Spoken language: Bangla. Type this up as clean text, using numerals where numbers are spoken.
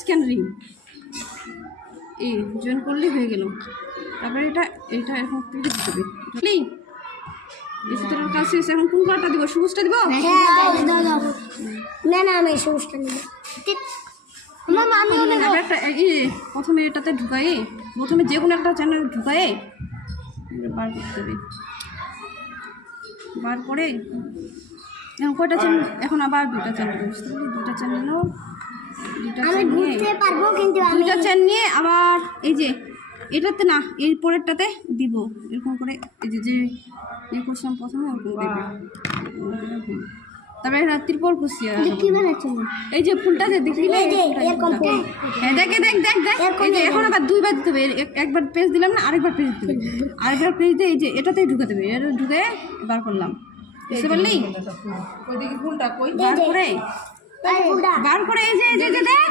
স্ক্যান রিং এই জয়েন করলেই হয়ে গেল। তারপরে এটা এরকম কেটে দিতে হবে। এই সুতরাং কাজ শেষ। এখন কোন কালারটা দিব? সবুজটা দিব? না না আমি সবুজটা নিব। একটা প্রথমে এটাতে ঢুকাই, প্রথমে যে কোনো একটা চ্যানেল ঢুকাই বার করতে হবে। বার করে এখন কয়টা চ্যানেল? এখন আবার দুটা চ্যানেল, দুটা চ্যানেলও দুটা চ্যানেল নিয়ে আবার এই যে এটাতে না, এই পরেরটাতে দিব এরকম করে। এই যে ইয়ে করছিলাম প্রথমে ওরকম দেবে। তারপরে রাত্রির পর করছি এই যে ফুলটা যে দেখি হ্যাঁ দেখে দেখ এই যে এখন আবার দুইবার দিতে হবে। একবার পেজ দিলাম না, আরেকবার পেজ দিতে হবে। আরেকবার পেজ দিয়ে এই যে এটাতেই ঢুকাতে হবে। এটা ঢুকে বার করলাম, বুঝতে পারলি? বার করে এই যে দেখ